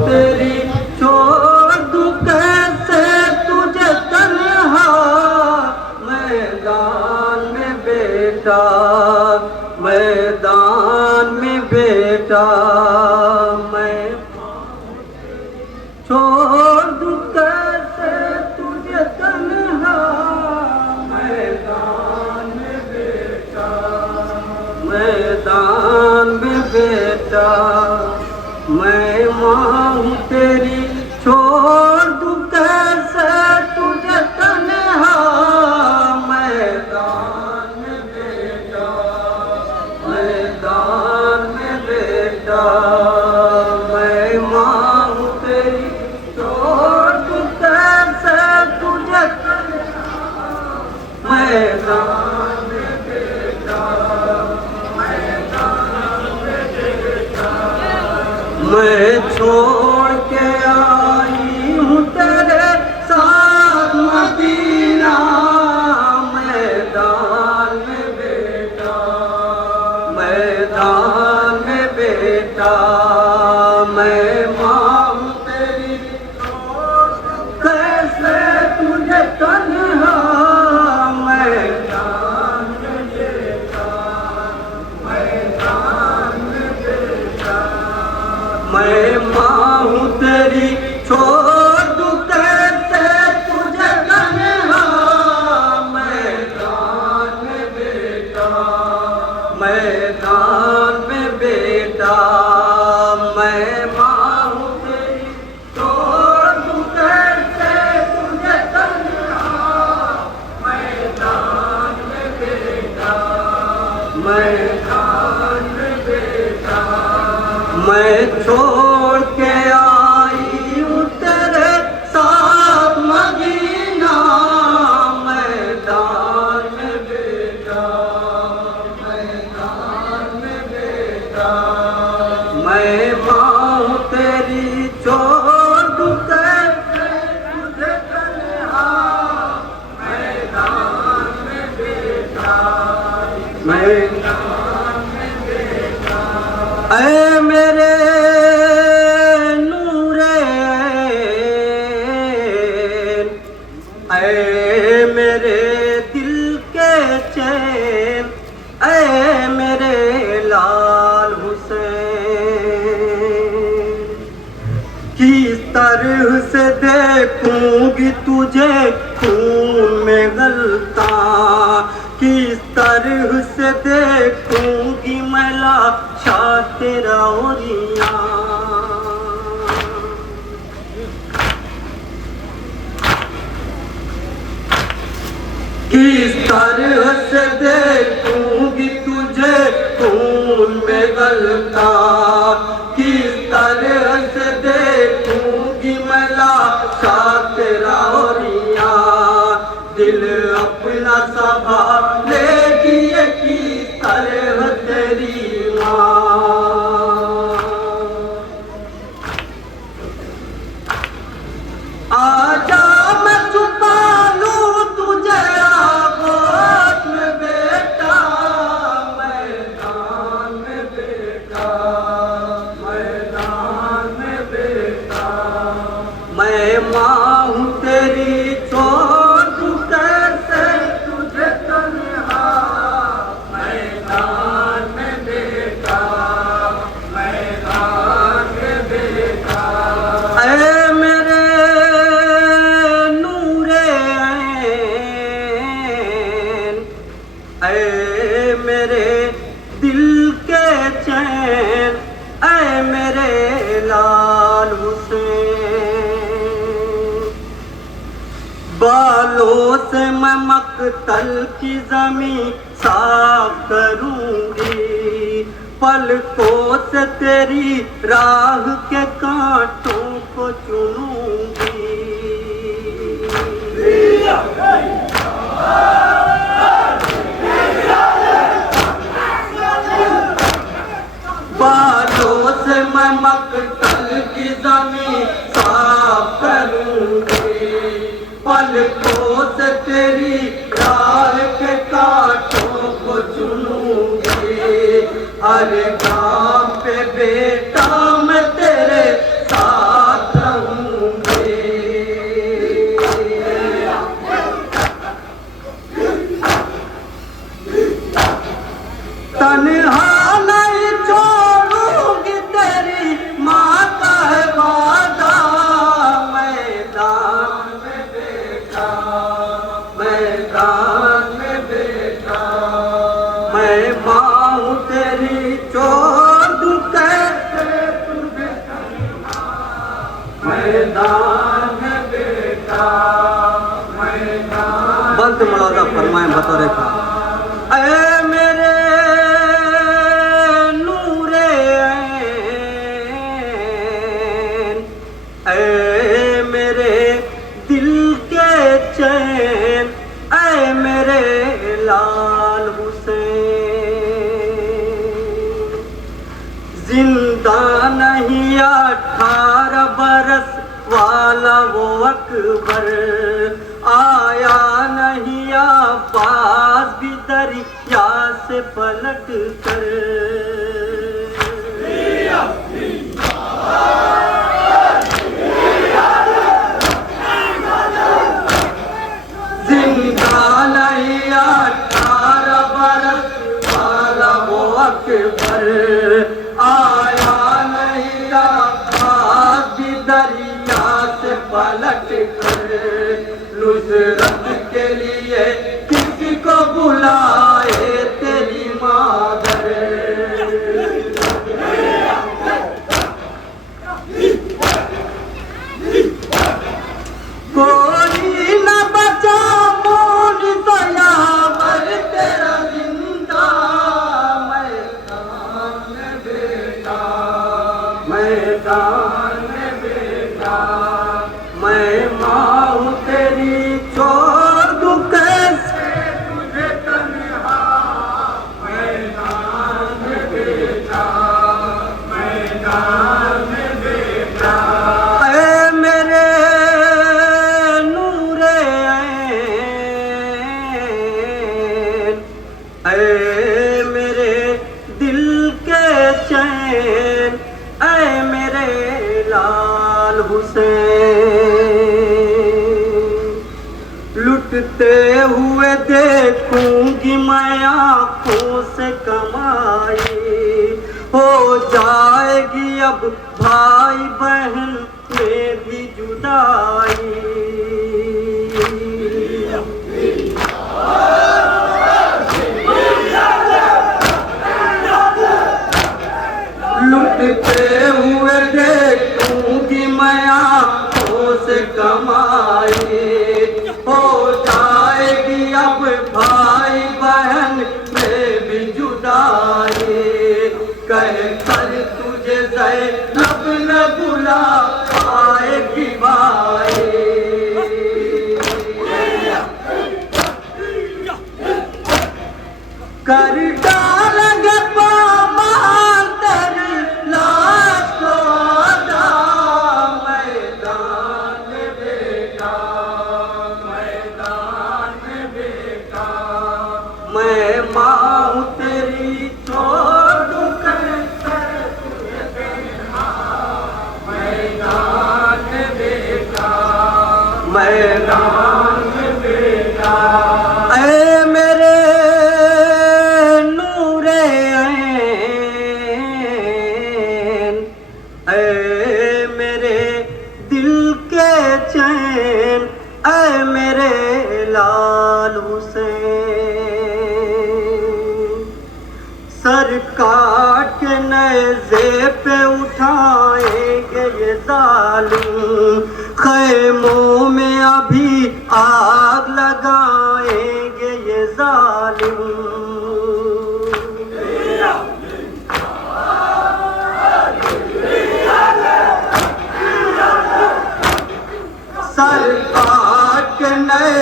तेरी छोड़ दूं कैसे तुझे तन्हा मैदान में बेटा, मैदान में बेटा। मैं छोड़ दूं कैसे तुझे तन्हा मैदान में बेटा, मैदान में बेटा। मैं माँ तेरी छोड़ दूं कैसे तुझे तन्हा मैदान में बेटा, मैदान में बेटा। मैं माँ तेरी छोड़ दूं कैसे तुझे तन्हा मैदान में बेटा, मैदान में बेटा। मैं छोड़ के आई हूँ तेरे साथ मदीना मैदान में बेटा, मैदान में बेटा। मैं माँ तेरी छोड़ कैसे तुझे तन्हा मैदान में बेटा, मैदान में बेटा। मैं माँ हूँ तेरी छोड़ दूं कैसे तुझे तन्हा मैदान में बेटा, मैदान में बेटा। मैं माँ हूँ तेरी छोड़ दूं कैसे तुझे तन्हा मैदान में बेटा, मैदान में बेटा। मैं छोड़ के आई हूँ तेरे साथ मदीना मैदान में बेटा, मैदान में बेटा। मैं माँ तेरी छोड़ दूं कैसे तुझे तन्हा मैदान में बेटा, मैदान में बेटा। ऐ मेरे नूरे ऐ मेरे दिल के चैन, ऐ मेरे लाल हुसैन। किस तरह से देखूंगी तुझे खून में गलता, किस तरह से देखूंगी मैं लाशा तेरा ओरिया। किस तरह से देखूंगी तुझे खून में गलता, किस तरह से देखूंगी मैं लाशा तेरा ओरिया। दिल अपना संभालेगी ये किस तरह तेरी माँ। आजा मैं छुपा लूं तुझे आगोश में बेटा, मैदान में बेटा, मैदान में बेटा। मैं माँ हूँ तेरी छोड़ दूं कैसे तुझे तन्हा मैदान में बेटा, मैदान में बेटा। ऐ मेरे ऐ मेरे दिल के चैन, ऐ मेरे लाल हुसैन। बालों से मैं मक्तल की जमीन साफ करूंगी, पलकों से तेरी राह के कांटों को चुनूंगी। बालों से मैं मकतल की ज़मीं साफ करूंगी। पलकों से तेरी राह के कांटों को चुनूंगी। हर गाँव पे बेटा मैं तेरे साथ रहूंगी। तन्हा नहीं छोड़ूंगी तेरी माँ का है वादा। मैदान में बेटा, मैदान में बेटा, मैं माँ हूँ तेरी छोड़ दूँ कैसे तुझे तन्हा। मैदान में बेटा, मैदान। बंद मुलाजा फरमाए बतौर का। ऐ मेरे नूरे ऐन, ऐ मेरे दिल के चैन, ऐ मेरे लाल हुसैन। जिंदा नहीं 18 बरस वाला वो अकबर, आया नहीं आवाज भी दरिया से पलट कर। जिंदा नहीं 18 बरस वाला वो अकबर, आया नहीं आवाज भी दरिया से पलट कर। नुसरत के लिए किसी को बुलाए तेरी मादर। कोई न बचा मोन दयावर तेरा जिंदा। मैदान में बेटा, मैदान में बेटा, मैं माँ हूँ तेरी छोड़ दूँ कैसे तुझे तन्हा। मैदान में बेटा, मैदान में बेटा, ऐ मेरे नूरे ऐन, ऐ मेरे दिल के चैन, ऐ मेरे लाल हुसैन। लुटते हुए देखूंगी मैं आँखों से कमाई। हो जाएगी अब भाई बहन में भी जुदाई। लुटते हुए देखूंगी मैं आँखों से कमाई। हो जाएगी अब भाई बहन में भी जुदाई। कह कर तुझे ज़ैनब न बुला पाएगी भाई। कर डालेंगे पामाल तेरी लाश को आधा। मैदान में बेटा, मैदान में बेटा, मैं माँ हूँ तेरी छोड़ दूँ कैसे तुझे तन्हा। मैदान में बेटा, मैदान में बेटा, ऐ मेरे नूरे ऐन, ऐ मेरे दिल के चैन, ऐ मेरे लाल हुसैन। सरकार के नेज़े पे उठाएंगे ये जालिम। खैमों में अभी आग लगाएंगे ये जालिम।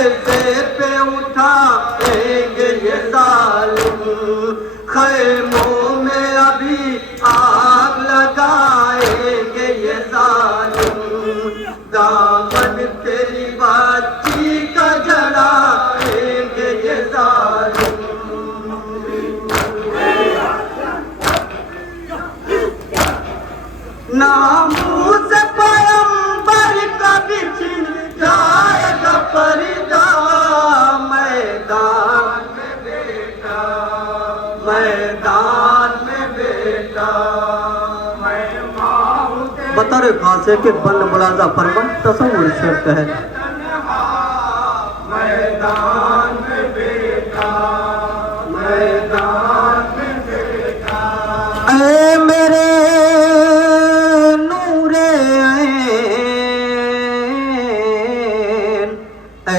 नेज़े पे उठाएंगे ये जालिम, खैमों में अभी आग लगाएंगे ये जालिम, दामन तेरी बच्ची का जलाएंगे ये जालिम। नामूस पैगंबर का बिछिन जाएगा पर्दा, मैदान में बेटा, मैदान में बेटा। बतर खासे के बन मुलाजा फरमान तसव्वुर शर्त है। मैदान में बेटा, मैदान में बेटा। ऐ मेरे नूरे ऐन, ऐ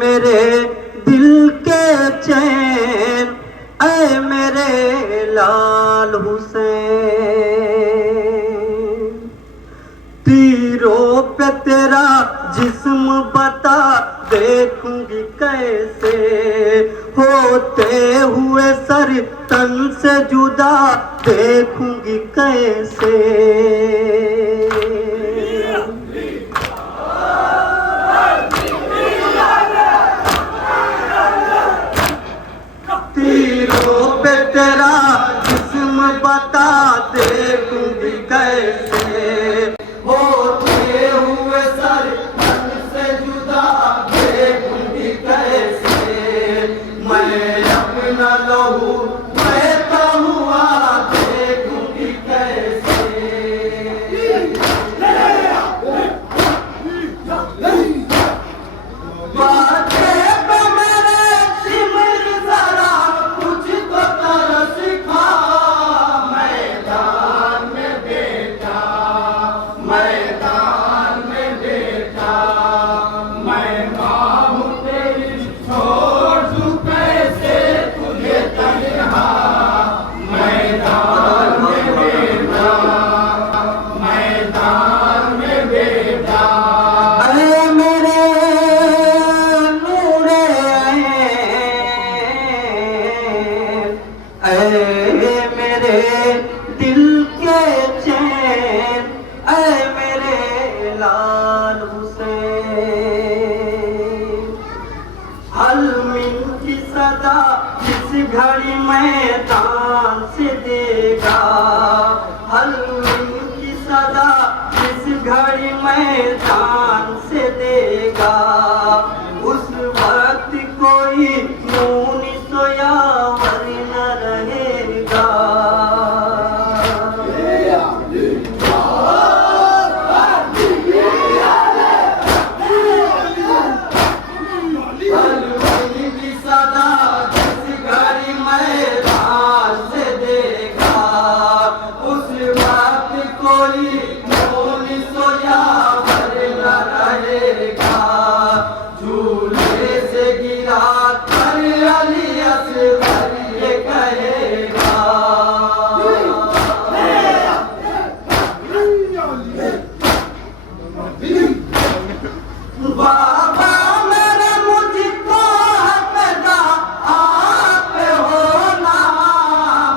मेरे दिल के चैन, ऐ मेरे लाल हुसैन, तीरों पे तेरा जिस्म बता देखूंगी कैसे, होते हुए सर तन से जुदा देखूंगी कैसे। तीरों पे तेरा जिस्म बता देखूंगी कैसे, होते हुए सर तन से जुदा देखूंगी कैसे। मैं अपना लहू बहता हुआ देखूंगी कैसे। बातें पे मेरे सिमर जरा कुछ तो तरस खा, मैदान में बेटा, मैदान में बेटा। मैं माँ हूँ तेरी छोड़ दूँ कैसे तुझे तन्हा, मैदान में बेटा, मैदान में बेटा। अरे मेरे नूरे ऐ मेरे दिल के चैन, ऐ मेरे लाल हुसैन, हलमिन की सदा जिस घड़ी मैदान से देगा, हलमिन की सदा जिस घड़ी मैदान से देगा, उस वक्त कोई मुनि सोया न रहेगा। हलमिन की सदा जिस घड़ी मैदान से देगा, उस वक्त कोई मुनि सोया न रहेगा। झूले से गिरा कर अली असगर ये कहेगा, बाबा मेरे मुझको है पैदा आप होना,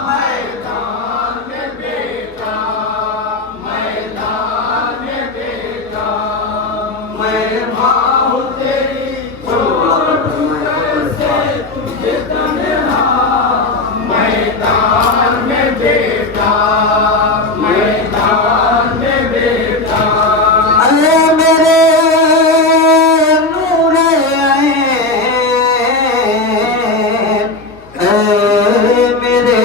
मैदान में बेटा, मैदान में बेटा। मैं माँ हूँ तेरी छोड़ दूँ कैसे तुझे तन्हा, मैदान में बेटा, मैदान में बेटा। अरे मेरे नूरे ऐ मेरे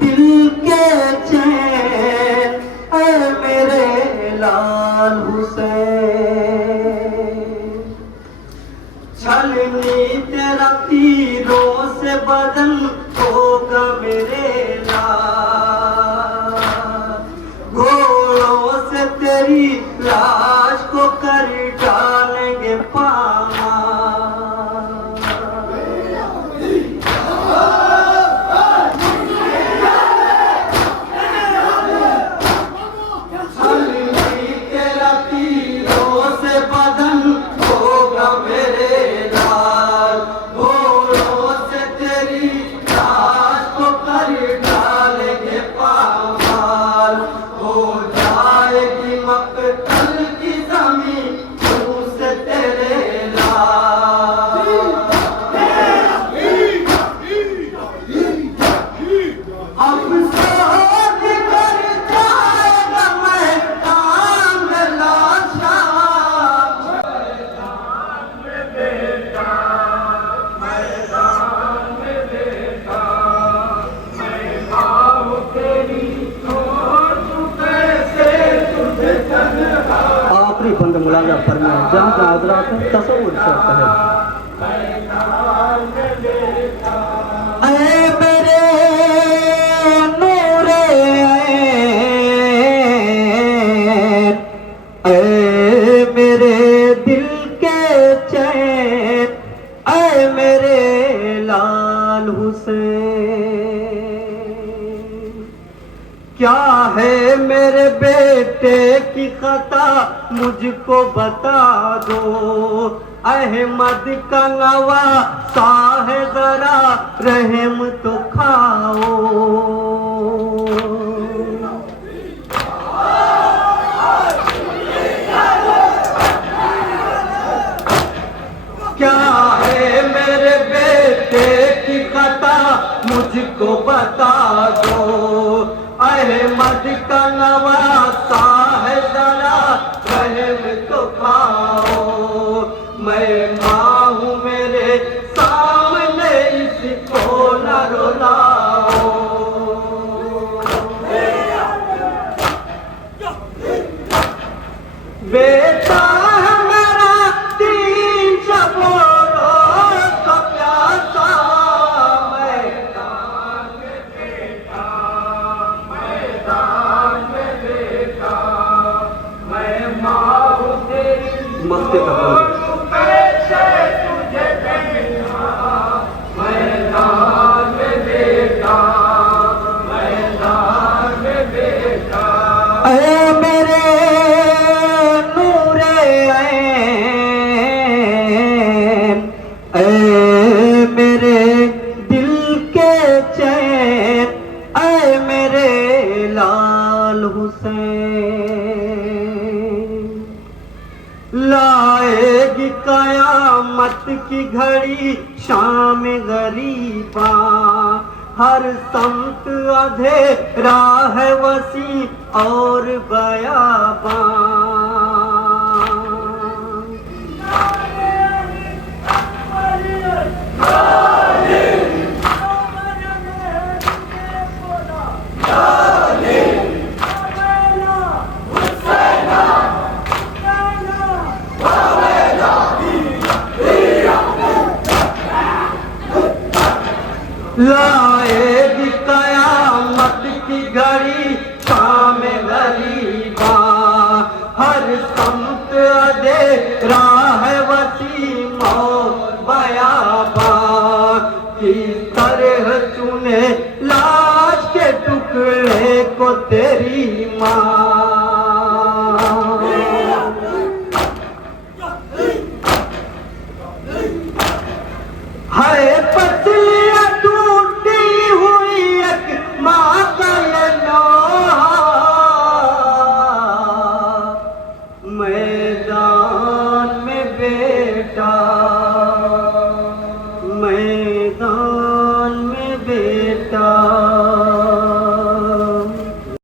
दिल के चैन, ऐ मेरे लाल हुसैन, छलनी तेरा तीरों से बदन होगा मेरे लाल, घोड़ों से तेरी लाश को कर डालेंगे पामा। छलनी तेरा तीरों से बदन होगा मेरे हो जाएगी मक्तल की ज़मीं खून से तेरे लाल। अब सोच कर जाएगा मैदान लाशा। आखिरी बंद मुलाजा फरमाए जहाँ का हजरात तसव्वुर करते हैं। ऐ मेरे नूरे ऐन, ऐ मेरे दिल के चैन, ऐ मेरे लाल हुसैन। क्या है मेरे बेटे की खता मुझको बता दो, अहमद का नवा साहे जरा रहम तो खाओ। क्या है मेरे बेटे की खता मुझको बता दो, अहमद का नवासा है जरा रहम तो खाओ। मैं माँ हूँ मेरे सामने इसको न रुलाओ। बेटा है मेरा तीन शबों का प्यासा, मस्ती करता हूँ। ऐ मेरे नूरे ऐन, ऐ मेरे दिल के चैन, ऐ मेरे लाल हुसैन। लाएगी कयामत की घड़ी शाम गरीबा, हर समत अंधेरा है वसी और बयाबां। लाएगी कयामत की घड़ी शाम गरीबा, हर समत अंधेरा है वसीम और बयाबां। किस तरह तूने लाश के टुकड़े को तेरी माँ, है पतलियाँ टूटी हुई एक माँ का ये लोहा, मैदान में बेटा, मैदान में बेटा।